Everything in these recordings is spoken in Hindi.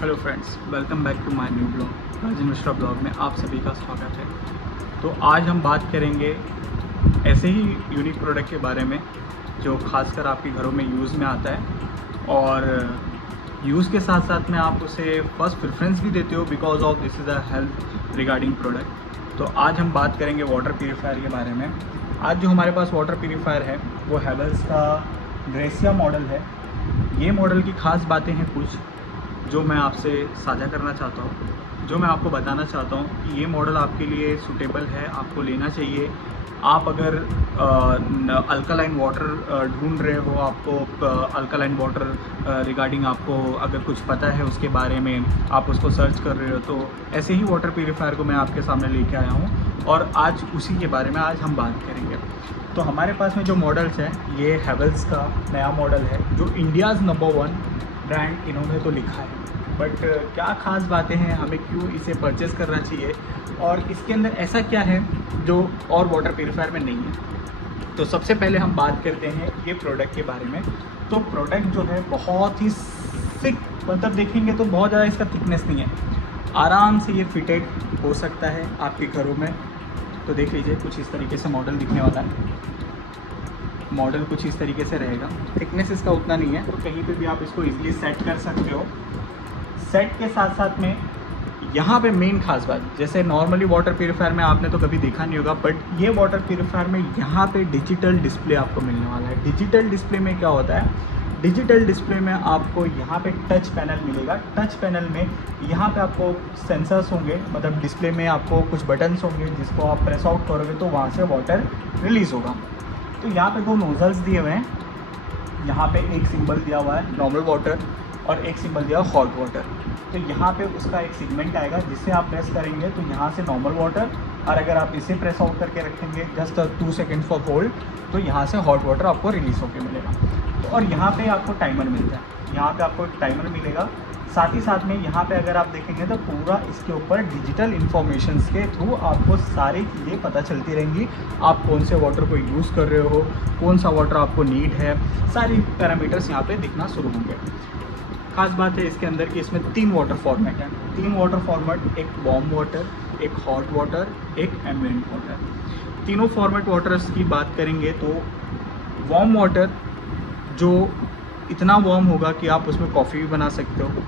Hello friends, welcome back to my new blog. Rajan Mishra blog में आप सभी का स्वागत है। तो आज हम बात करेंगे ऐसे ही यूनिक प्रोडक्ट के बारे में जो खासकर आपके घरों में यूज़ में आता है और यूज़ के साथ साथ में आप उसे फर्स्ट प्रेफरेंस भी देते हो because of this is a health regarding product. तो आज हम बात करेंगे वाटर प्यूरीफायर के बारे में। आज जो हमारे पास वाटर प्यूरीफायर है वो हेवल्स का ग्रेसिया मॉडल है। ये मॉडल की ख़ास बातें हैं कुछ जो मैं आपसे साझा करना चाहता हूँ, जो मैं आपको बताना चाहता हूँ कि ये मॉडल आपके लिए सूटेबल है, आपको लेना चाहिए। आप अगर अल्कालाइन वाटर ढूंढ रहे हो, आपको अल्कालाइन वाटर रिगार्डिंग आपको अगर कुछ पता है उसके बारे में, आप उसको सर्च कर रहे हो, तो ऐसे ही वाटर प्यूरीफायर को मैं आपके सामने लेके आया हूँ और आज उसी के बारे में आज हम बात करेंगे। तो हमारे पास में जो मॉडल्स हैं ये हेवल्स का नया मॉडल है जो इंडियाज़ नंबर 1 ब्रांड इन्होंने तो लिखा है, बट क्या ख़ास बातें हैं, हमें क्यों इसे परचेज़ करना चाहिए और इसके अंदर ऐसा क्या है जो और वाटर प्यूरीफायर में नहीं है। तो सबसे पहले हम बात करते हैं ये प्रोडक्ट के बारे में। तो प्रोडक्ट जो है बहुत ही थिक, मतलब देखेंगे तो बहुत ज़्यादा इसका थिकनेस नहीं है, आराम से ये फिटेड हो सकता है आपके घरों में। तो देख लीजिए कुछ इस तरीके से मॉडल दिखने वाला है। मॉडल कुछ इस तरीके से रहेगा, थिकनेस इसका उतना नहीं है, तो कहीं पे भी आप इसको इजीली सेट कर सकते हो। सेट के साथ साथ में यहाँ पे मेन खास बात, जैसे नॉर्मली वाटर प्यूरीफायर में आपने तो कभी देखा नहीं होगा, बट ये वाटर प्यूरीफायर में यहाँ पे डिजिटल डिस्प्ले आपको मिलने वाला है। डिजिटल डिस्प्ले में क्या होता है, डिजिटल डिस्प्ले में आपको यहाँ पे टच पैनल मिलेगा। टच पैनल में यहाँ पे आपको सेंसर्स होंगे, मतलब डिस्प्ले में आपको कुछ बटन्स होंगे जिसको आप प्रेस आउट करोगे तो वहाँ से वाटर रिलीज़ होगा। तो यहाँ पे 2 नोजल्स दिए हुए हैं, यहाँ पे एक सिंबल दिया हुआ है नॉर्मल वाटर और एक सिंबल दिया हुआ हॉट वाटर। तो यहाँ पे उसका एक सेगमेंट आएगा जिससे आप प्रेस करेंगे तो यहाँ से नॉर्मल वाटर, और अगर आप इसे प्रेस आउट करके रखेंगे जस्ट 2 सेकेंड्स फॉर होल्ड, तो यहाँ से हॉट वाटर आपको रिलीज़ होकर मिलेगा। तो और यहाँ पे आपको टाइमर मिलता है, यहाँ पे आपको एक टाइमर मिलेगा। साथ ही साथ में यहाँ पे अगर आप देखेंगे तो पूरा इसके ऊपर डिजिटल इन्फॉर्मेशंस के थ्रू आपको सारी चीज़ें पता चलती रहेंगी। आप कौन से वाटर को यूज़ कर रहे हो, कौन सा वाटर आपको नीड है, सारी पैरामीटर्स यहाँ पे दिखना शुरू होंगे। खास बात है इसके अंदर कि इसमें 3 वाटर फॉर्मेट हैं। 3 वाटर फॉर्मेट, एक वार्म वाटर, एक हॉट वाटर, एक एम्बिएंट वाटर। तीनों फॉर्मेट वाटर्स की बात करेंगे तो वार्म वाटर जो इतना वार्म होगा कि आप उसमें कॉफ़ी भी बना सकते हो,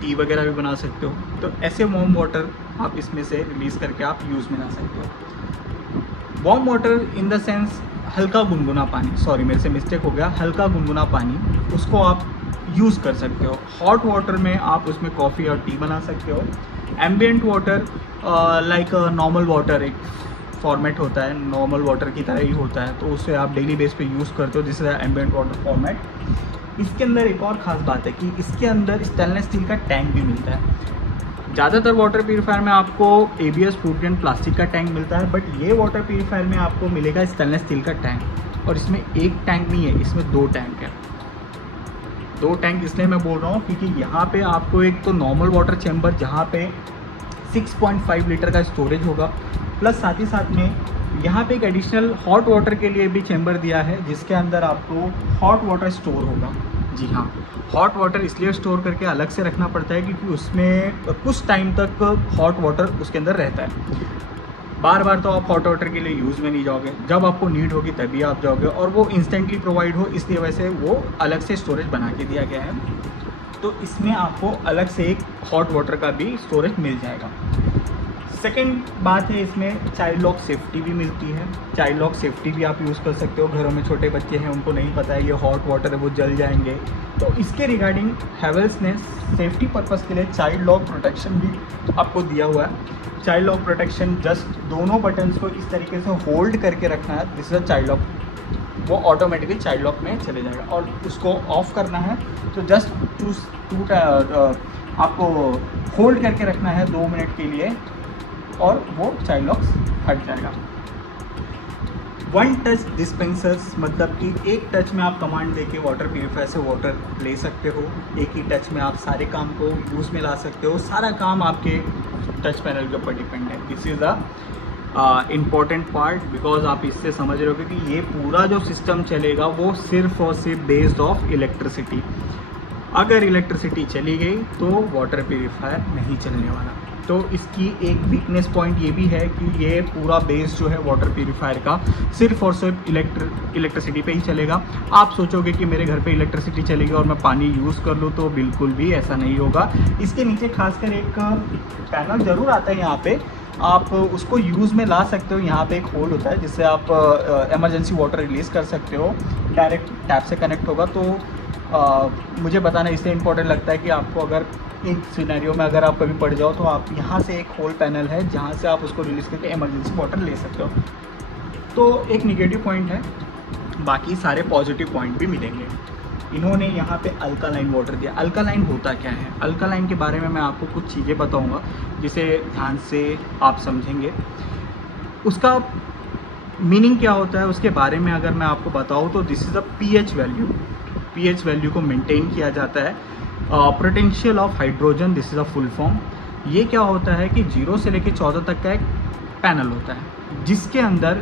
टी वगैरह भी बना सकते हो। तो ऐसे वार्म वाटर आप इसमें से रिलीज़ करके आप यूज़ में ला सकते हो। Warm water in the sense हल्का गुनगुना पानी, सॉरी मेरे से मिस्टेक हो गया, हल्का गुनगुना पानी, उसको आप यूज़ कर सकते हो। हॉट वाटर में आप उसमें कॉफ़ी और टी बना सकते हो। Ambient water like normal water एक फॉर्मेट होता है, नॉर्मल वाटर की तरह ही होता है, तो उससे आप डेली बेस पे यूज़ करते हो, this is ambient water format. इसके अंदर एक और ख़ास बात है कि इसके अंदर स्टेनलेस स्टील का टैंक भी मिलता है। ज़्यादातर वाटर प्यूरीफायर में आपको ABS फूड ग्रेड प्लास्टिक का टैंक मिलता है, बट ये वाटर प्यूरीफायर में आपको मिलेगा स्टेनलेस स्टील का टैंक। और इसमें एक टैंक नहीं है, इसमें 2 टैंक है। 2 टैंक इसलिए मैं बोल रहा हूँ क्योंकि यहाँ पे आपको एक तो नॉर्मल वाटर चैम्बर जहाँ पे 6.5 लीटर का स्टोरेज होगा, प्लस साथ ही साथ में यहाँ पे एक एडिशनल हॉट वाटर के लिए भी चैम्बर दिया है जिसके अंदर आपको हॉट वाटर स्टोर होगा। जी हाँ, हॉट वाटर इसलिए स्टोर करके अलग से रखना पड़ता है क्योंकि उसमें कुछ टाइम तक हॉट वाटर उसके अंदर रहता है। बार बार तो आप हॉट वाटर के लिए यूज़ में नहीं जाओगे, जब आपको नीड होगी तभी आप जाओगे, और वो इंस्टेंटली प्रोवाइड हो इसलिए वैसे वो अलग से स्टोरेज बना के दिया गया है। तो इसमें आपको अलग से एक हॉट वाटर का भी स्टोरेज मिल जाएगा। सेकेंड बात है, इसमें चाइल्ड लॉक सेफ्टी भी मिलती है। चाइल्ड लॉक सेफ्टी भी आप यूज़ कर सकते हो, घरों में छोटे बच्चे हैं उनको नहीं पता है ये हॉट वाटर है, वो जल जाएंगे, तो इसके रिगार्डिंग हेवल्स ने सेफ्टी पर्पज़ के लिए चाइल्ड लॉक प्रोटेक्शन भी आपको दिया हुआ है। चाइल्ड लॉक प्रोटेक्शन जस्ट दोनों बटन्स को इस तरीके से होल्ड करके रखना है, दिस इज चाइल्ड लॉक, वो ऑटोमेटिकली चाइल्ड लॉक में चले जाएगा। और उसको ऑफ़ करना है तो जस्ट आपको होल्ड करके रखना है 2 मिनट के लिए और वो चाइल्ड लॉक हट जाएगा। 1 टच डिस्पेंसर्स, मतलब कि एक टच में आप कमांड देके वाटर प्यूरीफायर से वाटर ले सकते हो। एक ही टच में आप सारे काम को यूज़ में ला सकते हो, सारा काम आपके टच पैनल के ऊपर डिपेंड है। This is the important part, because आप इससे समझ रहे हो कि ये पूरा जो सिस्टम चलेगा वो सिर्फ और सिर्फ बेस्ड ऑफ इलेक्ट्रिसिटी। अगर इलेक्ट्रिसिटी चली गई तो वाटर प्यूरीफायर नहीं चलने वाला। तो इसकी एक वीकनेस पॉइंट ये भी है कि ये पूरा बेस जो है वाटर प्यूरीफायर का सिर्फ और सिर्फ इलेक्ट्रिसिटी पे ही चलेगा। आप सोचोगे कि मेरे घर पे इलेक्ट्रिसिटी चलेगी और मैं पानी यूज़ कर लूँ, तो बिल्कुल भी ऐसा नहीं होगा। इसके नीचे खासकर एक पैनल ज़रूर आता है यहाँ पे, आप उसको यूज़ में ला सकते हो। यहाँ पे एक होल होता है जिससे आप इमरजेंसी वाटर रिलीज़ कर सकते हो, डायरेक्ट टैप से कनेक्ट होगा। तो मुझे बताना इसलिए इम्पोर्टेंट लगता है कि आपको अगर इन सिनेरियो में अगर आप कभी पड़ जाओ तो आप यहाँ से एक होल पैनल है जहाँ से आप उसको रिलीज़ करके इमरजेंसी वाटर ले सकते हो। तो एक निगेटिव पॉइंट है, बाकी सारे पॉजिटिव पॉइंट भी मिलेंगे। इन्होंने यहाँ पे अल्कालाइन वाटर दिया। अल्कालाइन होता क्या है? अल्कालाइन के बारे में मैं आपको कुछ चीज़ें बताऊँगा जिसे ध्यान से आप समझेंगे। उसका मीनिंग क्या होता है उसके बारे में अगर मैं आपको बताऊँ तो this is a pH value. PH value को मेंटेन किया जाता है। Potential of hydrogen, this is a full form. ये क्या होता है कि 0 से लेकर 14 तक का एक पैनल होता है जिसके अंदर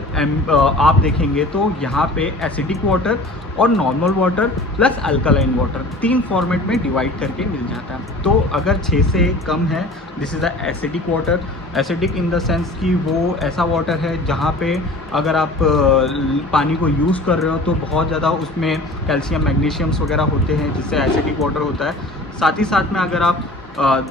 आप देखेंगे तो यहाँ पे एसिडिक वाटर और normal water plus alkaline water 3 format में डिवाइड करके मिल जाता है। तो अगर 6 से कम है, this is the acidic water. Acidic in the sense कि वो ऐसा वाटर है जहाँ पे अगर आप पानी को यूज़ कर रहे हो तो बहुत ज़्यादा उसमें कैल्शियम मैग्नीशियम्स वगैरह होते हैं जिससे एसिडिक वाटर होता है। साथ ही साथ में अगर आप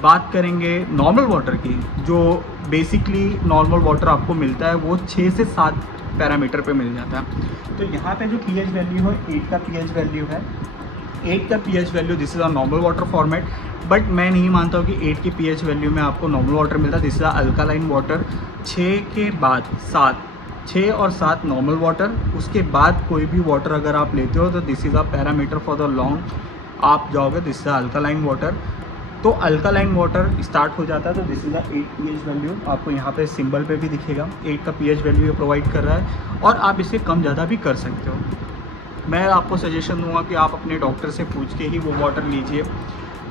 बात करेंगे नॉर्मल वाटर की, जो बेसिकली नॉर्मल वाटर आपको मिलता है वो 6 से 7 पैरामीटर पे मिल जाता है। तो यहाँ पे जो पीएच वैल्यू है 8 का पीएच वैल्यू है। 8 का pH value this is a normal water format, but मैं नहीं मानता हूँ कि 8 की पीएच वैल्यू में आपको नॉर्मल वाटर मिलता है। This is a alkaline water. 6 के बाद 7, 6 और 7 नॉर्मल वाटर, उसके बाद कोई भी वाटर अगर आप लेते हो तो this is a parameter for the long आप जाओगे, this is a alkaline water. तो अल्कालाइन वाटर स्टार्ट हो जाता है तो this is the 8 pH value. आपको यहाँ पे सिंबल पे भी दिखेगा 8 का पीएच वैल्यू ये प्रोवाइड कर रहा है, और आप इसे कम ज़्यादा भी कर सकते हो। मैं आपको सजेशन दूंगा कि आप अपने डॉक्टर से पूछ के ही वो वाटर लीजिए।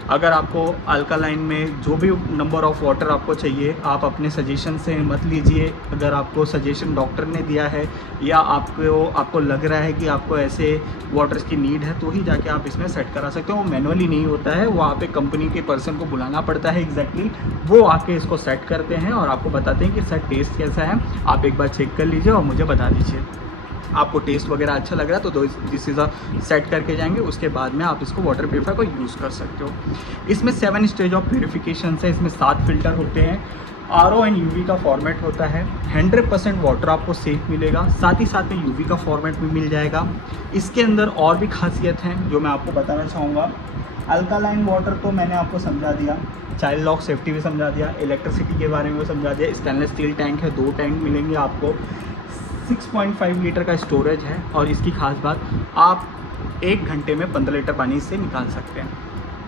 अगर आपको अल्कालाइन में जो भी नंबर ऑफ़ वाटर आपको चाहिए, आप अपने सजेशन से मत लीजिए। अगर आपको सजेशन डॉक्टर ने दिया है या आपको लग रहा है कि आपको ऐसे वाटर्स की नीड है तो ही जाके आप इसमें सेट करा सकते हो। वो मैनुअली नहीं होता है, वो आप एक कंपनी के पर्सन को बुलाना पड़ता है एग्जैक्टली, वो आके इसको सेट करते हैं और आपको बताते हैं कि सर टेस्ट कैसा है। आप एक बार चेक कर लीजिए और मुझे बता दीजिए आपको टेस्ट वगैरह अच्छा लग रहा है तो दिस इज़ अ सेट करके जाएंगे। उसके बाद में आप इसको वाटर प्यूरीफायर को यूज़ कर सकते हो। इसमें 7 स्टेज ऑफ प्यूरिफिकेशन है। इसमें 7 फिल्टर होते हैं। आरओ एंड यूवी का फॉर्मेट होता है। 100% वाटर आपको सेफ मिलेगा, साथ ही साथ में यूवी का फॉर्मेट भी मिल जाएगा। इसके अंदर और भी खासियत हैं जो मैं आपको बताना चाहूँगा। अल्कालाइन वाटर तो मैंने आपको समझा दिया, चाइल्ड लॉक सेफ्टी भी समझा दिया, इलेक्ट्रिसिटी के बारे में भी समझा दिया। स्टेनलेस स्टील टैंक है, 2 टैंक मिलेंगे आपको। 6.5 लीटर का स्टोरेज है, और इसकी खास बात आप 1 घंटे में 15 लीटर पानी इससे निकाल सकते हैं।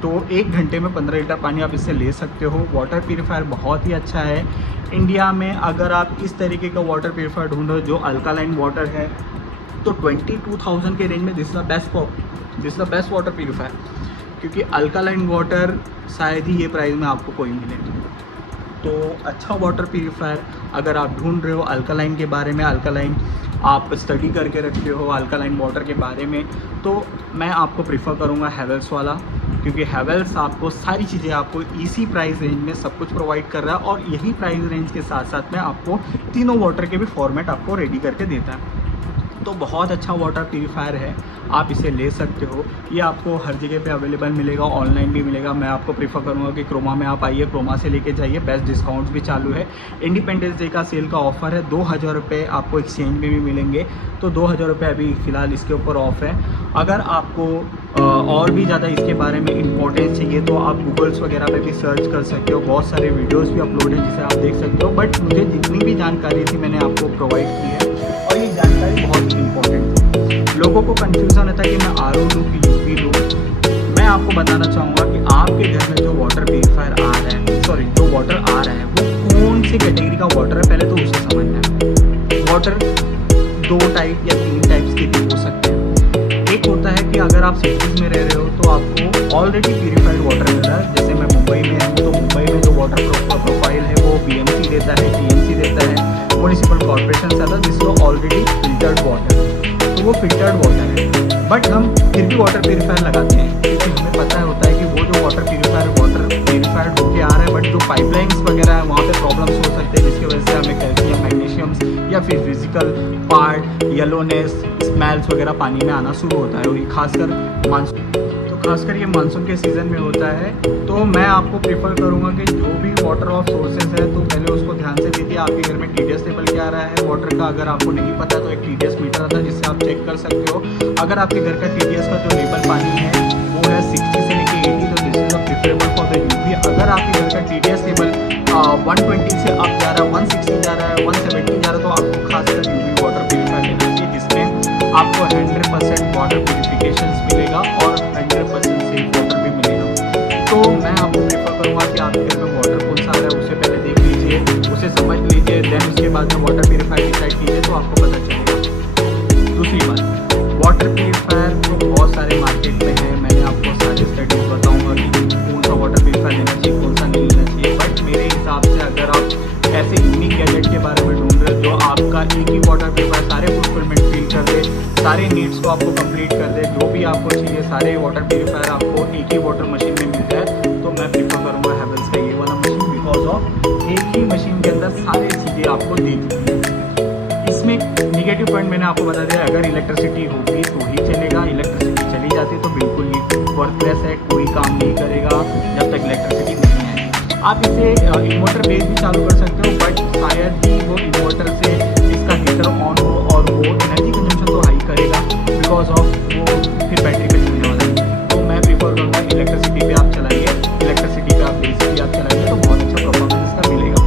तो 1 घंटे में 15 लीटर पानी आप इससे ले सकते हो। वाटर प्यूरीफायर बहुत ही अच्छा है। इंडिया में अगर आप इस तरीके का वाटर प्यूरीफायर ढूंढ रहे हो जो अल्कालाइन वाटर है तो 22,000 के रेंज में this is the best water purifier, क्योंकि अल्कालाइन वाटर शायद ही ये प्राइस में आपको कोई मिले। तो अच्छा वाटर प्यूरीफायर अगर आप ढूंढ रहे हो अल्कालाइन के बारे में, अल्कालाइन आप स्टडी करके रखते हो अल्कालाइन वाटर के बारे में, तो मैं आपको प्रीफर करूँगा हैवेल्स वाला, क्योंकि हैवेल्स आपको सारी चीज़ें आपको इसी प्राइस रेंज में सब कुछ प्रोवाइड कर रहा है, और यही प्राइस रेंज के साथ साथ में आपको तीनों वाटर के भी फॉर्मेट आपको रेडी करके देता है। तो बहुत अच्छा वाटर प्यूरीफायर है, आप इसे ले सकते हो। ये आपको हर जगह पे अवेलेबल मिलेगा, ऑनलाइन भी मिलेगा। मैं आपको प्रीफर करूँगा कि क्रोमा में आप आइए, क्रोमा से लेके जाइए। बेस्ट डिस्काउंट्स भी चालू है। इंडिपेंडेंस डे का सेल का ऑफ़र है, 2000 रुपये आपको एक्सचेंज में भी मिलेंगे। तो 2000 रुपये अभी फ़िलहाल इसके ऊपर ऑफ है। अगर आपको और भी ज़्यादा इसके बारे में इंपॉर्टेंस चाहिए तो आप गूगल्स वगैरह पे भी सर्च कर सकते हो। बहुत सारे वीडियोज़ भी अपलोड हैं जिसे आप देख सकते हो। बट मुझे जितनी भी जानकारी थी मैंने आपको प्रोवाइड की है, और ये जानकारी बहुत इंपॉर्टेंट है। लोगों को कन्फ्यूज़न होता है कि मैं आर ओ लूँ कि यूपी लूँ। मैं आपको बताना चाहूँगा कि आपके घर में जो वाटर प्यूरीफायर आ रहा है, जो वाटर आ रहा है वो कौन सी कैटेगरी का वाटर है, पहले तो उसे समझना है। वाटर 2 टाइप या 3 टाइप्स के भी हो सकते हैं। एक होता है कि अगर आप सिटीज़ में रह रहे हो तो आपको ऑलरेडी प्यूरीफाइड वाटर मिल रहा है। जैसे मैं मुंबई में हूँ तो मुंबई में जो वाटर प्रोफाइल है वो बीएमसी देता है, टीएमसी देता है, म्यूनिसिपल कॉर्पोरेशन से आता है, जिसको ऑलरेडी फिल्टर्ड वाटर, तो वो फिल्टर्ड वाटर है। बट हम फिर भी वाटर प्यूरीफायर लगाते हैं क्योंकि हमें पता होता है वाटर प्यूरीफायर होके आ रहा है, बट जो पाइपलाइंस वगैरह है वहाँ पे प्रॉब्लम्स हो सकते हैं, जिसकी वजह से हमें कैल्शियम, मैग्नीशियम या फिर फिजिकल पार्ट, येलोनेस, स्मेल्स वगैरह पानी में आना शुरू होता है। और ये खासकर ये मानसून के सीज़न में होता है। तो मैं आपको प्रेफर करूँगा कि जो भी वाटर ऑफ सोर्सेज है तो पहले उसको ध्यान से दीजिए। आपके घर में TDS लेवल क्या आ रहा है वाटर का, अगर आपको नहीं पता तो एक TDS मीटर आता है जिससे आप चेक कर सकते हो। अगर आपके घर का TDS का जो लेवल पानी है वो है 60 से लेके 80, तो this is a preferable for the UV. अगर आपके घर का TDS लेवल 120 से अप जा रहा है, 160 जा रहा है, 170 जा रहा है, तो आपको खासकर यूवी वाटर प्यूरीफायर लेना चाहिए, जिसमें आपको 100% वाटर प्यूरिफिकेशन मिलेगा और 100% सेफ वाटर भी मिलेगा। तो मैं आपको प्रेफर करूँगा कि आपके घर में वाटर कौन सा आ रहा है उसे पहले देख लीजिए, उसे समझ लीजिए, देन उसके बाद में वाटर प्यूरीफायर डिसाइड कीजिए तो आपको पता चलेगा। दूसरी बात, वाटर प्यूरीफायर तो बहुत सारे मार्केट में है, मैंने आपको सारे स्टडीज बताऊँगा कि कौन सा वाटर प्यूरीफायर लेना चाहिए, कौन सा नहीं लेना चाहिए। बट मेरे हिसाब से अगर आप ऐसे यूनिक गैजेट के बारे में ढूंढ रहे हो जो आपका एक ही वाटर प्यूरीफायर सारे फुलफिलमेंट फील कर दे, सारे नीड्स को आपको कंप्लीट कर दे, जो भी आपको चाहिए सारे वाटर प्यूरीफायर आपको एक ही वाटर मशीन में मिल जाए, तो मैं प्रेफर करूँगा हैवेल्स का ये वाला मशीन, बिकॉज ऑफ एक ही मशीन के अंदर सारे चीज़ें आपको दे दी है। इसमें निगेटिव पॉइंट मैंने आपको बता दिया, अगर इलेक्ट्रिसिटी होगी तो ही चलेगा, इलेक्ट्रिसिटी चली जाती है तो बिल्कुल ये वर्थलेस है, कोई काम नहीं करेगा जब तक इलेक्ट्रिसिटी नहीं आएगी। आप इसे इन्वर्टर बेस भी चालू कर सकते हो, बट शायद ही वो इन्वर्टर से इसका हीटर ऑन हो और वो एनर्जी कंजम्पशन तो हाई करेगा, बिकॉज ऑफ वो फिर बैटरी पे चलने वाला है। तो मैं प्रीफर करूँगा इलेक्ट्रिसिटी पे आप चलाइए, इलेक्ट्रिसिटी पे आप बेसिक भी आप चलाइए तो बहुत अच्छा परफॉर्मेंस इसका मिलेगा।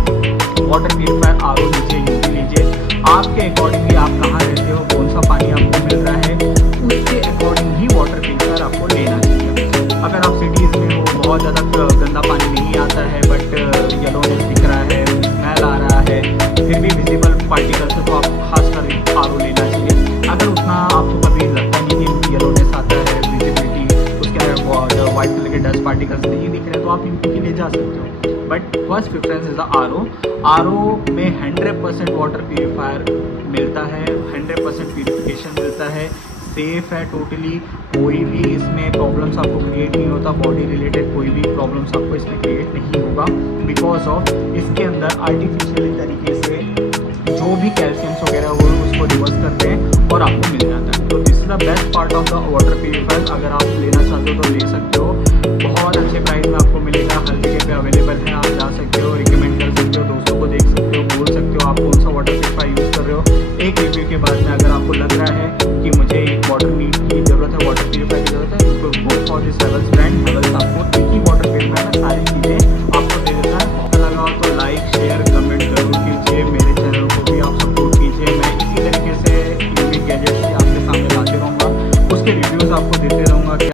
वाटर प्यूरीफायर RO लीजिए, यूवी लीजिए, आपके अकॉर्डिंगली आप कहाँ रहते हो, कौन सा पानी आपको मिल रहा है, उसके अकॉर्डिंग ही वाटर प्यूरीफायर आपको लेना चाहिए। अगर आप सिटीज़ में हो, बहुत ज़्यादा गंदा पानी नहीं आता है, बट येलोनेस दिख रहा है, स्मेल आ रहा है, फिर भी विजिबल पार्टिकल्स है, तो आप खासकर RO लेना चाहिए। अगर उतना आपको कभी लगता नहीं कि येलोनेस आता है, विजिबिलिटी उसके अंदर वाइट कलर के डस्ट पार्टिकल्स नहीं दिख रहे, तो आप इनके लिए जा सकते हो। But first preference is the RO में 100% वाटर प्यूरीफायर मिलता है, 100% प्यूरिफिकेशन मिलता है, सेफ है टोटली, कोई भी इसमें प्रॉब्लम्स आपको क्रिएट नहीं होता, बॉडी रिलेटेड कोई भी प्रॉब्लम्स आपको इसमें क्रिएट नहीं होगा, बिकॉज ऑफ इसके अंदर आर्टिफिशियली तरीके से जो भी कैल्शियम्स वगैरह वो उसको रिवर्स करते हैं और आपको मिल जाता है। तो this is the best part of the water purifier. अगर आप लेना चाहते हो तो ले सकते हो, बहुत अच्छे प्राइस में आपको मिलेगा, हर जगह पे अवेलेबल है, आप जा सकते हो, रिकमेंड कर सकते हो, दोस्तों को देख सकते हो, बोल सकते हो आप कौन सा वाटर प्यूरीफायर यूज़ कर रहे हो। एक रिव्यू के बाद में